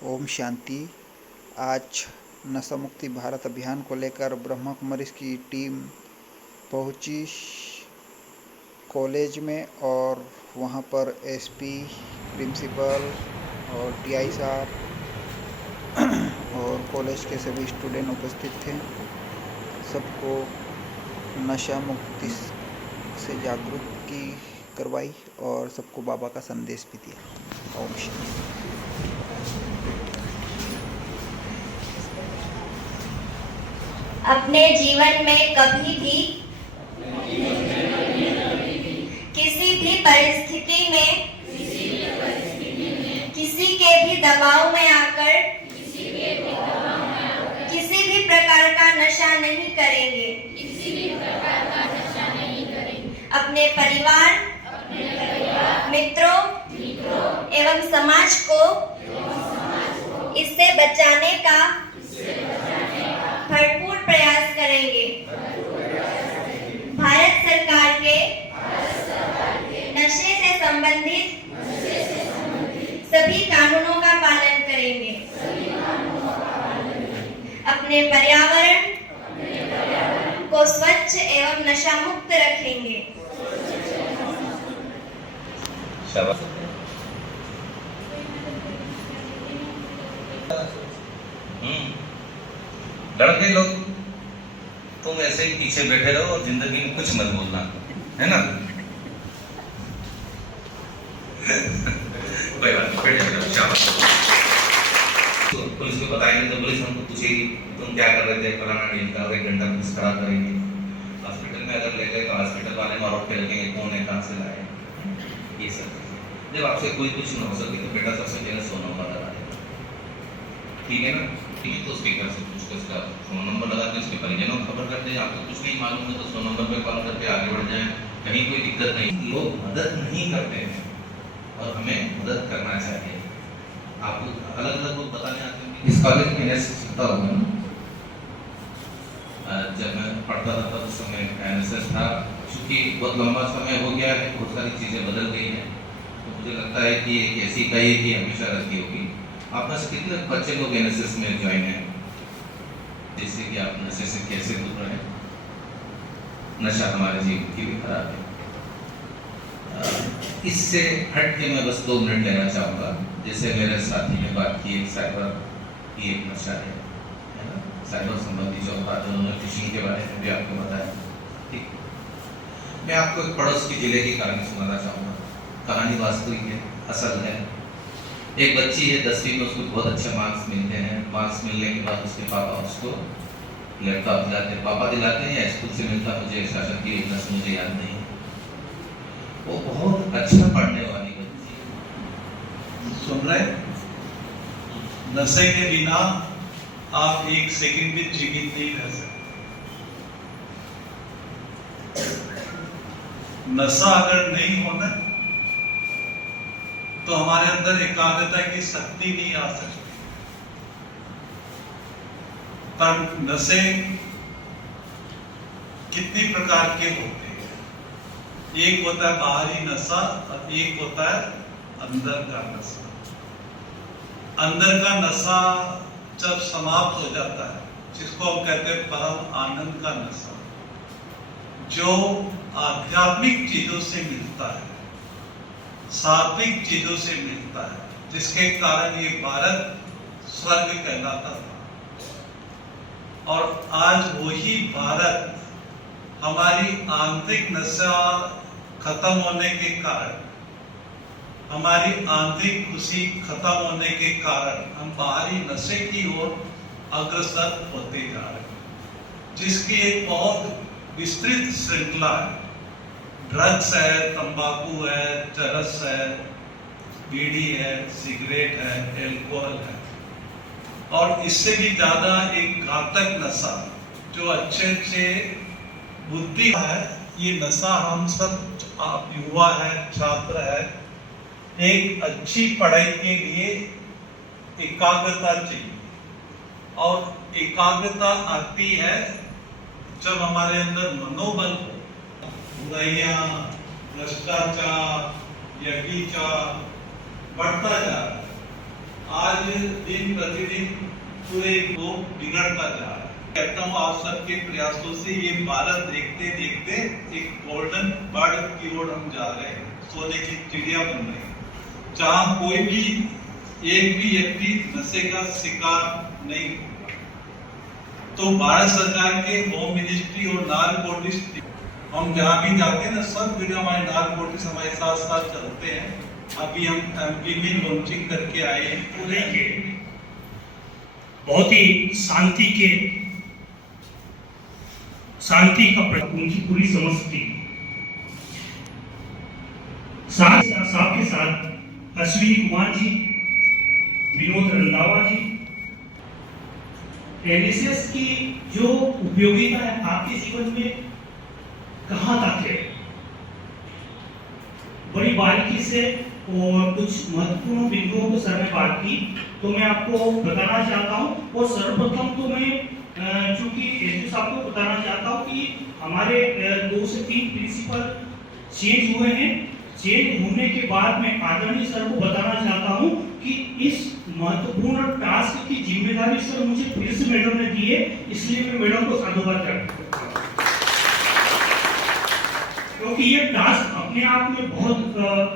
ओम शांति। आज नशा मुक्ति भारत अभियान को लेकर ब्रह्मा कुमारीज की टीम पहुंची कॉलेज में और वहां पर एसपी, प्रिंसिपल और टीआई साहब और कॉलेज के सभी स्टूडेंट उपस्थित थे। सबको नशा मुक्ति से जागरूक करवाई और सबको बाबा का संदेश भी दिया। ओम शांति। अपने जीवन में कभी भी किसी भी परिस्थिति में किसी के भी दबाव में आकर किसी भी प्रकार का नशा नहीं करेंगे। अपने परिवार, मित्रों एवं समाज को इससे बचाने का भरपूर प्रयास करेंगे। भारत सरकार के नशे से संबंधित सभी कानूनों का पालन करेंगे। अपने पर्यावरण को स्वच्छ एवं नशा मुक्त रखेंगे। शाबाश। लड़के लोग तुम ऐसे ही पीछे बैठे रहो और जिंदगी में कुछ मत बोलना, है ना? कोई बात नहीं, बैठ जाओ। शाबाश। तो पुलिस को बताएंगे तो पुलिस हमको पूछेगी तुम क्या कर रहे थे फलाना दिन का, 1 घंटा पुलिस खड़ा करेंगे। हॉस्पिटल में अगर ले गए तो हॉस्पिटल वाले आरोप पे लगेंगे कौन है, कहाँ से लाए। ये सब जब आपसे कोई कुछ ना हो सके तो बेटा सबसे पहले 100 नंबर लगा देगा, ठीक है ना? ठीक है, तो स्पीकर से पूछ के उसका फोन नंबर लगा के उसके परिजनों को खबर करते हैं। आपको कुछ नहीं मालूम है तो 100 नंबर पे कॉल करके आगे बढ़ जाए, कहीं कोई दिक्कत नहीं। लोग मदद नहीं करते हैं और हमें मदद करना चाहिए। आपको अलग अलग लोग बताने आते हैं। इस कॉलेज में एनएसएस होता होगा ना? जब मैं पढ़ता था तब उस समय एनएसएस था। चूँकि बहुत लंबा समय हो गया है, बहुत सारी चीज़ें बदल गई हैं, तो मुझे लगता है कि एक ऐसी कही कि हमेशा रहती होगी। आप में से कितने बच्चे लोग एनएसएस में ज्वाइन हैं? जैसे कि आप नशे से कैसे दूर रहें? नशा हमारे जीवन की भी खराब है। इससे हट के मैं बस 2 मिनट लेना चाहूँगा। जैसे मेरे साथी ने बात की, एक साइबर की एक नशा है ना? साइबर संबंधी जो बात उन्होंने फिशिंग के बारे में भी आपको बताया। ठीक, मैं आपको एक पड़ोस की जिले की कहानी सुनाना चाहूँगा। कहानी वास्तविक है, असल है। एक बच्ची है 10वीं में, उसको बहुत अच्छे मार्क्स मिलते हैं। मार्क्स मिलने के बाद उसके पापा उसको लैपटॉप दिलाते हैं। पापा दिलाते हैं या स्कूल से मिलता, मुझे शासन की योजना से मुझे याद नहीं है। वो बहुत अच्छा पढ़ने वाली बच्ची है। सुन रहे? नशे के बिना आप 1 सेकंड भी जीवित नहीं रह सकते। नशा अगर नहीं होना तो हमारे अंदर एकाग्रता की शक्ति नहीं आ सकती। पर नशे कितनी प्रकार के होते हैं? एक होता है बाहरी नशा और एक होता है अंदर का नशा। अंदर का नशा जब समाप्त हो जाता है, जिसको हम कहते हैं परम आनंद का नशा, जो आध्यात्मिक चीजों से मिलता है, सात्विक चीजों से मिलता है, जिसके कारण ये भारत स्वर्ग कहलाता था। और आज वही भारत हमारी आंतरिक नशा खत्म होने के कारण, हमारी आंतरिक खुशी खत्म होने के कारण हम बाहरी नशे की ओर अग्रसर होते जा रहे हैं, जिसकी एक बहुत विस्तृत श्रृंखला है। ड्रग्स है, तंबाकू है, चरस है, बीड़ी है, सिगरेट है, एल्कोहल है, और इससे भी ज्यादा एक घातक नशा जो अच्छे बुद्धि है। ये नशा हम सब, आप युवा है, छात्र है, एक अच्छी पढ़ाई के लिए एकाग्रता चाहिए। और एकाग्रता आती है जब हमारे अंदर मनोबल हो। बुराइयां, भ्रष्टाचार, व्यभिचार बढ़ता जा रहा है। आज दिन प्रतिदिन पूरे को बिगड़ता जा रहा है। कहता हूँ आप सबके प्रयासों से ये भारत देखते देखते एक गोल्डन बर्ड की ओर हम जा रहे हैं, सोने की चिड़िया बन रही है, जहाँ कोई भी एक भी व्यक्ति नशे का शिकार नहीं होगा। तो भारत सरकार के होम मिनिस्ट्री और नारकोटिक्स, हम जहाँ भी जाते हैं ना, सब जगह हमारे नारकोटिक्स हमारे साथ साथ चलते हैं। अभी हम एमपी में लॉन्चिंग करके आए हैं। पूरे के बहुत ही शांति का उनकी पूरी समझ थी। साथ के साथ अश्विनी कुमार जी, विनोद रंधावा जी, एनएसएस की जो उपयोगिता है आपके जीवन में कहाँ तक है, बड़ी बारीकी से और कुछ महत्वपूर्ण बिंदुओं को सर ने बात की, तो मैं आपको बताना चाहता हूँ। और सर्वप्रथम तो मैं चूंकि एसडी साहब को बताना चाहता हूँ कि हमारे 2 से 3 प्रिंसिपल चेंज हुए हैं। चेंज होने के बाद मैं आदरणीय सर को बताना चाहता हूँ कि इस महत्वपूर्ण टास्क की जिम्मेदारी सर मुझे फिर से मैडम ने दी है, इसलिए मैं मैडम को साधुवाद करता हूँ, क्योंकि ये टास्क अपने आप में बहुत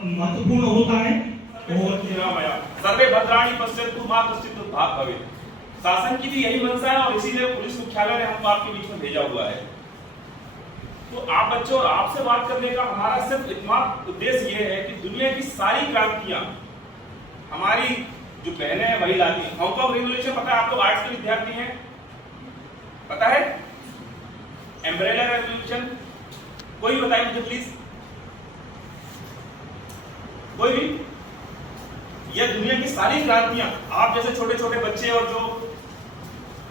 महत्वपूर्ण होता है। और सर्वे भद्राणी पश्यन्तु मा कश्चित् दुर्भाग् भवेत्। शासन की भी यही मंशा है और इसीलिए पुलिस मुख्यालय ने हमको आपके बीच में भेजा हुआ है। तो आप बच्चों, और आपसे बात करने का हमारा सिर्फ इतना उद्देश्य ये है कि दुनिया की सारी क्रांतियां हमारी जो बहनें हैं वही लाती हैं। हांगकांग रिवॉल्यूशन पता है आपको? आर्ट्स के विद्यार्थी हैं, पता है? एम्ब्रेला रेवोल्यूशन कोई बताइए मुझे प्लीज, कोई भी? यह दुनिया की सारी क्रांतियां आप जैसे छोटे छोटे बच्चे और जो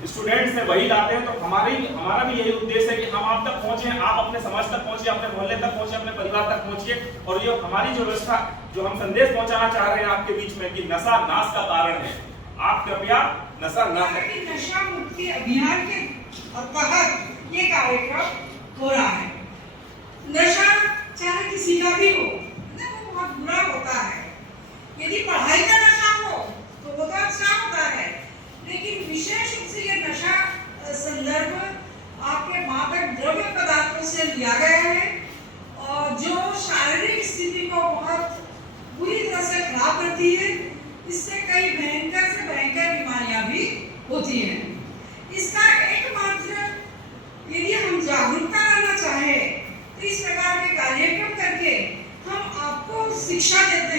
स्टूडेंट्स हैं वही लाते हैं। तो हमारा भी यही उद्देश्य है कि हम आप तक पहुंचे, आप अपने समाज तक पहुंचे, अपने मोहल्ले तक पहुंचे, अपने परिवार तक पहुंचिए। और ये हमारी जो व्यवस्था, जो हम संदेश पहुंचाना चाह रहे हैं आपके बीच में कि नशा नाश का कारण है, आप कृपया नशा ना करें। नशा मुक्ति अभियान के तहत ये कार्यक्रम हो रहा है। नशा चाहे किसी का भी हो, वो बहुत बुरा होता है। यदि पढ़ाई का नशा हो तो वो तो अच्छा होता है, लेकिन विशेष रूप से ये नशा संदर्भ आपके मादक द्रव्य पदार्थों से लिया गया है, और जो शारीरिक स्थिति को बहुत बुरी तरह से खराब करती है। इससे कई भयंकर से भयंकर बीमारियां भी होती हैं। इसका एकमात्र, यदि हम जागरूकता लाना चाहें तो इस प्रकार के कार्यक्रम करके हम आपको शिक्षा देते